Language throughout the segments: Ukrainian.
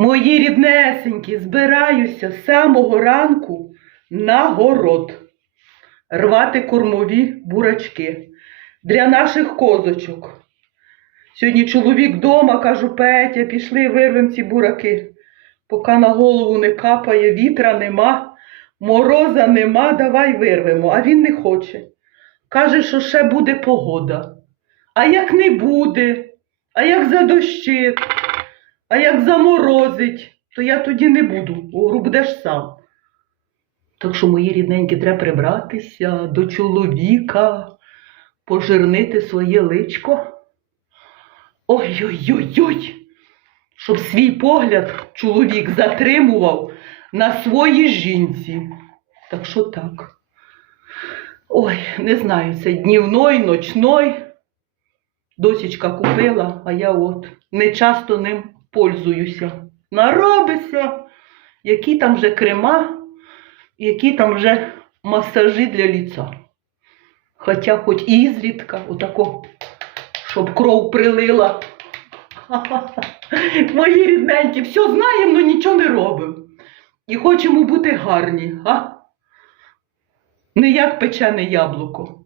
Мої ріднесенькі, збираюся з самого ранку на город рвати кормові бурачки для наших козочок. Сьогодні чоловік вдома, кажу, Петя, пішли вирвем ці бураки. Поки на голову не капає, вітра нема, мороза нема, давай вирвемо. А він не хоче. Каже, що ще буде погода. А як не буде, а як задощить, а як заморозить, то я тоді не буду. Говорю, будеш сам. Так що, мої рідненькі, треба прибратися до чоловіка, пожирнити своє личко. Ой-ой-ой-ой! Щоб свій погляд чоловік затримував на своїй жінці. Так що так. Ой, не знаю, це днівной, ночной. Досічка купила, а я от не часто ним пользуюся. Наробиться, які там вже крема, які там вже масажі для ліца. Хоча хоч і зрідка, отако, щоб кров прилила. Мої рідненькі, все знаємо, але нічого не робимо. І хочемо бути гарні, а? Не як печене яблуко.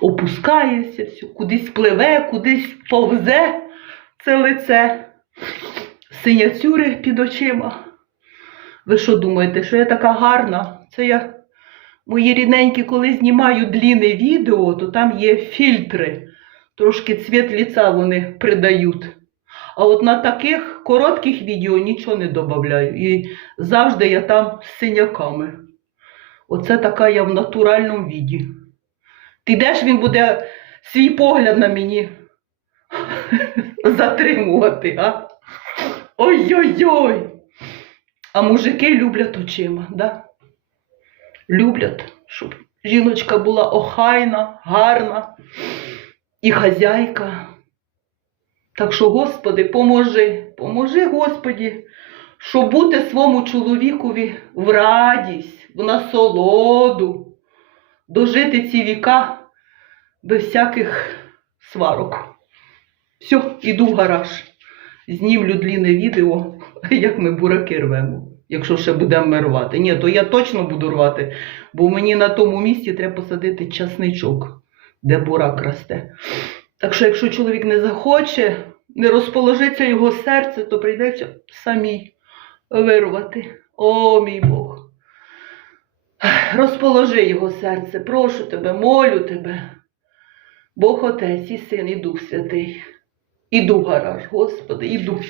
Опускається все, кудись пливе, кудись повзе це лице. Синяцюри під очима. Ви що думаєте, що я така гарна? Це я, мої рідненькі, коли знімаю длінне відео, то там є фільтри. Трошки цвіт ліца вони придають. А от на таких коротких відео нічого не додаю. І завжди я там з синяками. Оце така я в натуральному віді. Ти йдеш, він буде свій погляд на мені затримувати, а? Ой-ой-ой! А мужики люблять очима, да? Люблять, щоб жіночка була охайна, гарна і хазяйка. Так що, Господи, поможи, поможи, Господі, щоб бути своєму чоловікові в радість, в насолоду, дожити ці віка без всяких сварок. Все, іду в гараж. Знімлю длінне відео, як ми бураки рвемо, якщо ще будемо рвати. Ні, то я точно буду рвати, бо мені на тому місці треба посадити часничок, де бурак росте. Так що, якщо чоловік не захоче, не розположиться його серце, то прийдеться самій вирвати. О, мій Бог. Розположи його серце, прошу тебе, молю тебе. Бог Отець і Син, і Дух Святий. Іду в гараж, Господи, іду.